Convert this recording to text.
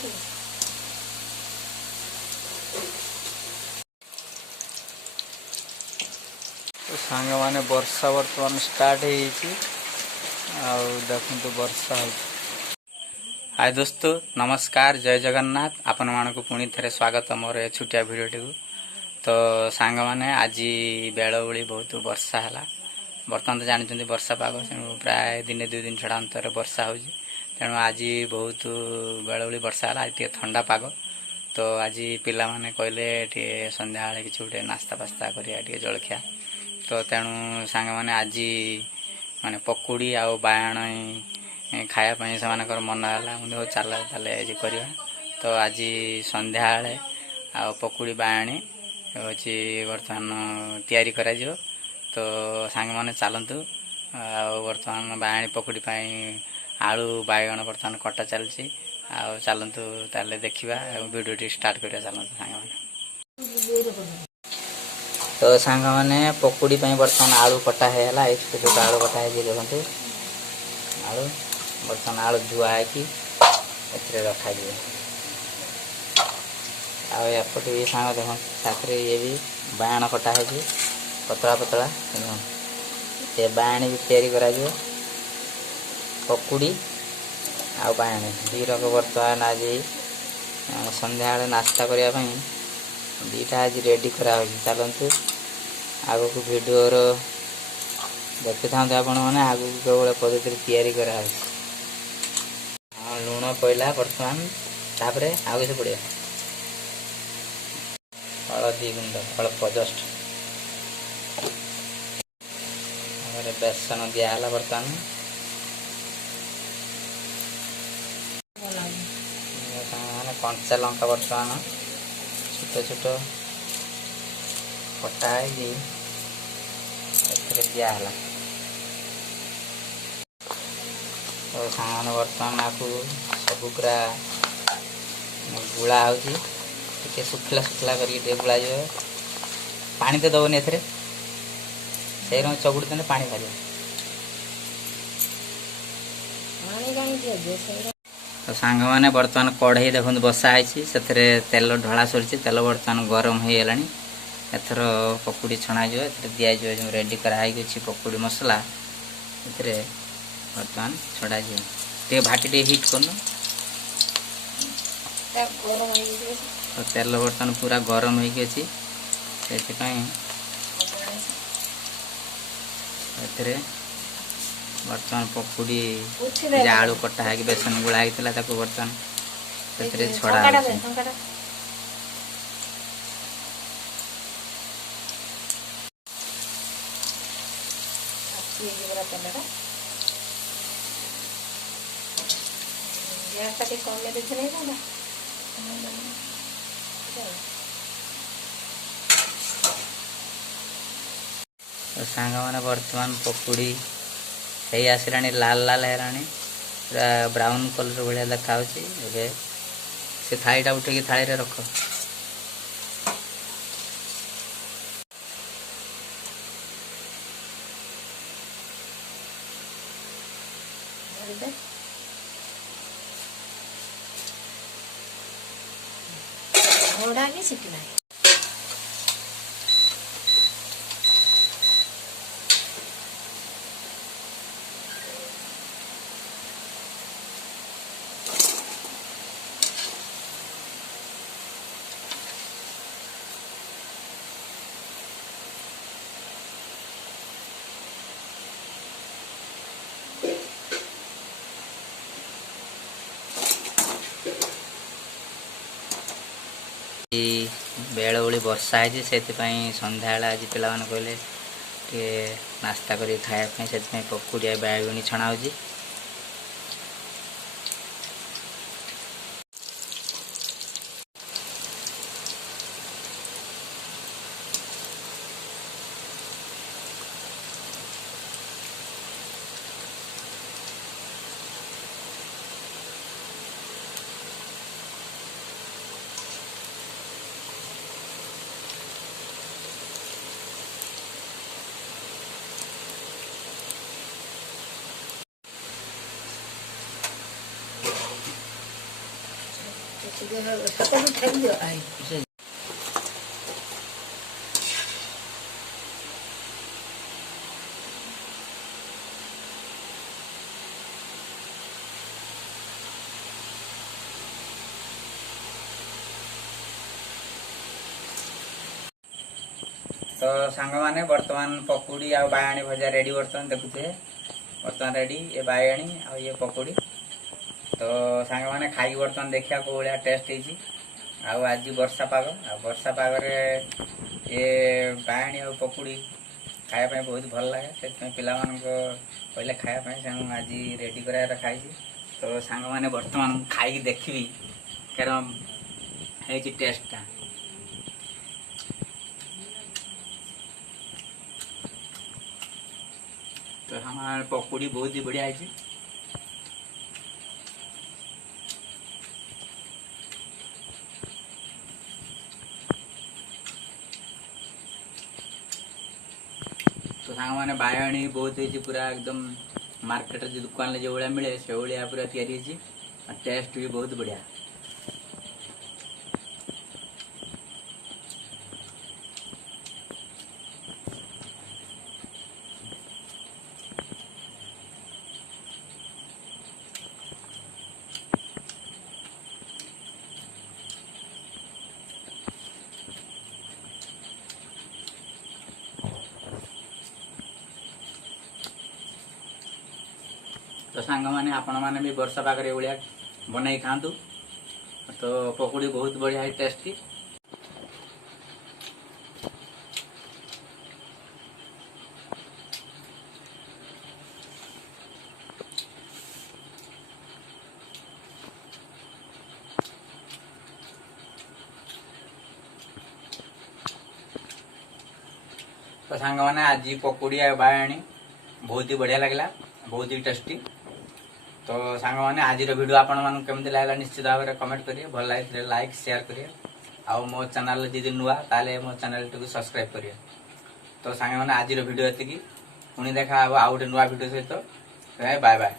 तो सांग माने वर्षा बर्तमान स्टार्ट देखु वर्षा हो। हाय दोस्तों नमस्कार जय जगन्नाथ आपण मानक पुणी थे स्वागत मोर ए छुटिया भिडियोटी को। तो सांग माने आज बेलबुली बहुत वर्षा है। बर्तमान तो जानते वर्षा पाग प्राय दिने 2 दिन छड़ा अंतर वर्षा हो। तेणु आज बहुत बेलबुली वर्षा है। आज ठंडा पाग तो आज पिला माने कहले संध्या कि गोटे नास्ता पास्ता करिया जलखिया। तो तेणु सांग माने आज माने पकुड़ी आउ बायण खायापाई से मन है चल ताले आज करवा। तो आज संध्या आ पकुड़ी बायणी हूँ बर्तमान तैयारी करा जिवो। तो सांग माने चलतु बर्तमान बायणी पकुड़ी आलू बाइगण बर्तमान कटा चलती चलतु ताले देखा वीडियो स्टार्ट करिया चलतु सांग माने। तो सांग माने पकुड़ी बर्तमान आलू कटा है छोट आलू कटा है देखते आलू बर्तमान आलू धुआ है रखा आपटे भी सांग देख साथ ये भी बायण कटा है पतला पतला ये बायण भी तैयारी करा पकुड़ी आ बायण दीरक बर्तमान आज संध्या नास्ता करने दीटा आज रेडी करा चलतु आग को वीडियोर देखी था आपण मैंने आग को पद्धति तैयारी करा लुण पड़ा बर्तमान तापर आगे से पड़े हलदी गुंड अल्प जस्ट बेसन दिहला बर्तमान कंचा लंका बर्तमान छोट छोट कटा है दिहला। तो सामान बर्तमान आपको सब पूरा गुला हो सुखला सुखला करके गुला जाए पानी तो दबनी ए चगुड़ी देने पानी बाहर। तो सांग मैंने बर्तमान कढ़ई देखो बसा है तेल ढला सरी तेल बर्तमान गरम हो गलानी एथर पकुड़ी छणा जो दि जो रेडी कराई पकुड़ी मसला ए बर्तमान छड़ा जे भाटी हिट कर तो तेल बर्तमान पूरा गरम हो बर्तमान पकुड़ी आलू कटा है बेसन गुड़ा होता बर्तमान छड़ा तो सांग मैंने बर्तमान पकुड़ी है आसला लाल लाल है पूरा ब्राउन कलर भाया देखा से थालीटा उठे थाली रे रख। घोड़ा भी सीखना है। बेलबुली वर्षा है से संध्या आज पिला कहले नास्ता कर खायापी से पकुड़ी बैगुनी छणा हो। ସକାଳୁ ଖାଇଦିଅ ଆଇ तो सांग मैंने बर्तमान पकुड़ी आ बायणी भजा रेडी बर्तमान देखुए बर्तमान रेडी ये बायणी आ ये पकुड़ी तो सांग मैंने खाई बर्तमान देखा को भाया टेस्ट होती आज वर्षा पाग आ वर्षा पागरे ये बायणी आ पकुड़ी खायापी बहुत भल लगे से पिला कहले खायापी से आज रेडी कर खाई तो सांग मैंने बर्तमान खाई देखी कारण है टेस्टा तो हमारे पकौड़ी बहुत ही बढ़िया है। तो सांग मैंने बायणी बहुत ही पूरा एकदम मार्केट जो दुकान जो भाया मिले से भाया पूरा तैयारी टेस्ट भी बहुत बढ़िया। तो सांग मैंने आपण मैंने भी वर्षा पागे भाया बनई खातु तो पकौड़ी बहुत बढ़िया है टेस्टी। तो सांग मैंने आज पकौड़ी आ बायणी बहुत ही बढ़िया लगला बहुत ही टेस्टी। तो सांग मैंने आज वीडियो आपण मन केमती लागला निश्चित भाव में कमेंट करिए भल लगे लाइक शेयर करिए आउ मो चैनल जी नुआ ताले मो चैनल टी सब्सक्राइब करिए। तो सांग मैंने आज वीडियो ये पुणी देखा आउ गोटे नुआ वीडियो सहित बाय बाय।